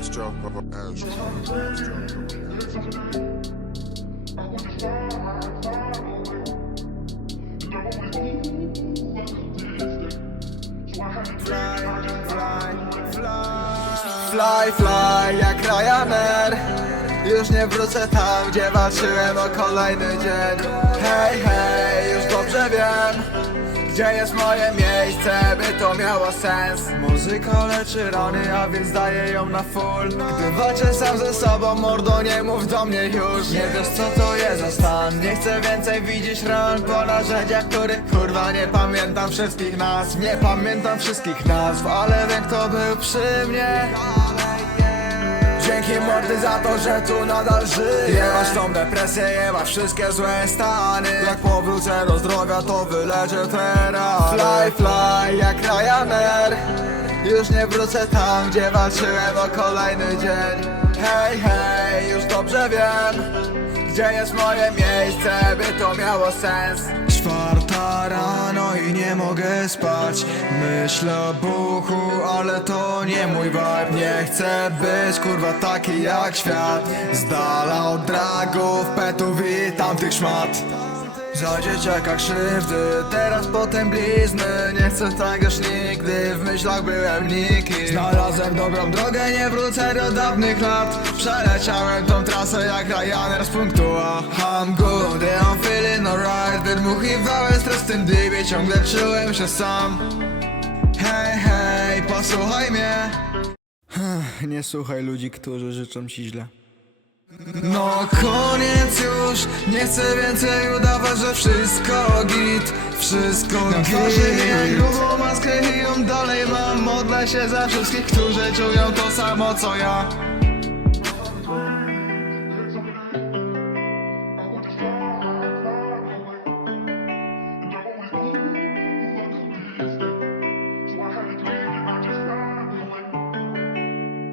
Astro, Astro. Fly, fly, jak Ryanair. Już nie wrócę tam, gdzie walczyłem o kolejny dzień. Hej, hej, już dobrze wiem Gdzie jest moje miejsce, by to miało sens? Muzyka leczy rany, a więc daję ją na full. Gdy walczę sam ze sobą, mordo nie mów do mnie już. Nie wiesz co to jest za stan. Nie chcę więcej widzieć ran po narzędziach, których kurwa nie pamiętam wszystkich nazw. Nie pamiętam wszystkich nazw, ale wiem kto był przy mnie Dzięki mordy za to, że tu nadal żyję. Jebać tą depresję, jebać wszystkie złe stany. Jak powrócę do zdrowia, to wyleczę teraz. Fly, fly, jak Ryanair. Już nie wrócę tam, gdzie walczyłem o kolejny dzień. Hej, hej, już dobrze wiem Gdzie jest moje miejsce, by miało sens. Czwarta rano i nie mogę spać. Myślę o buchu, ale to nie mój vibe. Nie chcę być kurwa taki jak świat. Z dala od dragów, petów i tamtych szmat za dzieciaka krzywdy, teraz potem blizny Nie chcę tak już nigdy, w myślach byłem nikim Znalazłem dobrą drogę, nie wrócę do dawnych lat. Przeleciałem tą trasę jak Ryanair z punktu A. I'm good, yeah, I'm feeling alright. Wydmuchiwałem stres w tym dybie, ciągle czułem się sam. Hej, hej, posłuchaj mnie. Nie słuchaj ludzi, którzy życzą ci źle no koniec już, nie chcę więcej udawać, że wszystko git Wszystko Na twarzy mijaj grubą maskę i ją dalej mam Modlę się za wszystkich, którzy czują to samo co ja